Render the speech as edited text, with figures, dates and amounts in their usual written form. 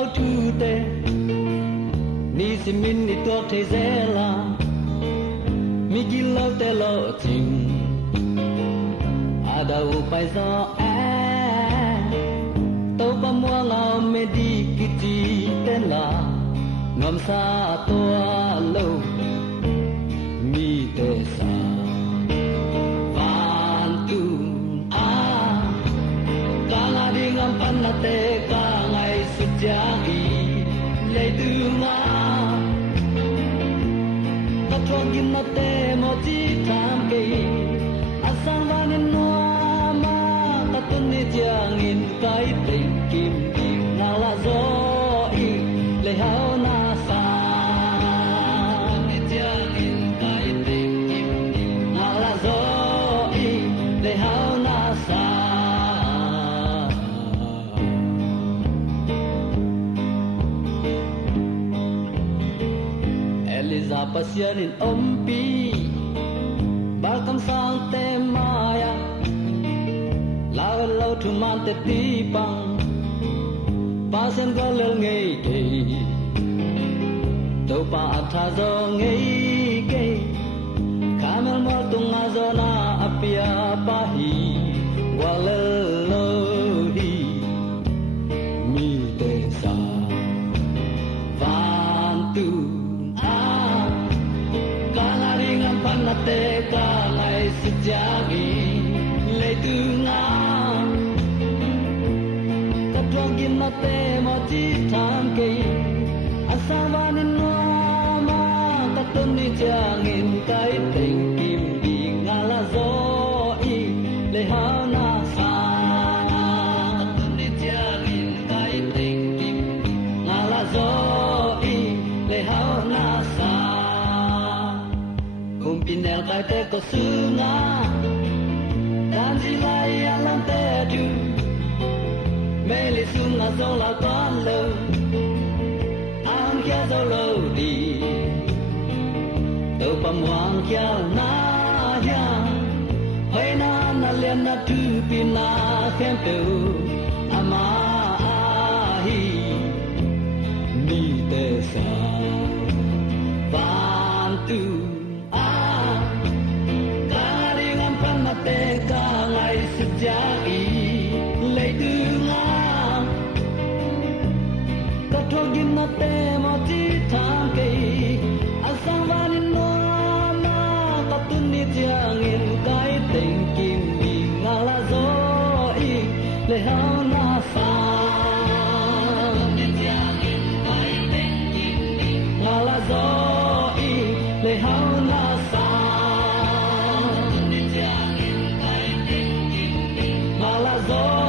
lâu thu tê ni si min ni tua thế dễ la mi chỉ lâu tê lâu tình ada upai gió tàu ba mua ngao mê đi kiti tên là ngầm xa tua lâu mi tê sa van tu ka nga đi ngam pan na tê ka ngày xuất giang y lấy từ nga ta chuông kim na tê mo chi tham kỳ asang vanin noa ma ta tuân ni giang in cái tình kim kim na la gió y lấy hao na sa ni giang in cái tình kim kim na la gió y lấy hao na sa Eliza pasianin ompi balkam sang te maya lao lâu thu man te ti bang ba sen go lel ngei ke to pa tha zo ngei ke kamel mo tung a zo na apia pa hi wa lo hi mi te sa van tu te ka ngai si jagi le tu nga ka twang kim na te mo chi tham ke asawan no ma ka tun ni jang in kai ting kim di nga la zo i le ha na sa ka tun ni jang in kai ting kim di nga la zo i le ha na sa Pinel kai te ko sunga dan ji lai alam te tu me li sunga zo la tan lo an kya zo lo di to pam wang kya na ya hoi na na le na tu pin na khem tu ama hi ni te sa van tu te ka ngai si jai le tu nga ka thogin na te mo ti thang ke asang van no ma ka tun ni jang in kai teng kim ni nga la zo i le ha na sa ni jang in kai teng kim ni nga la zo i le ha na sa zo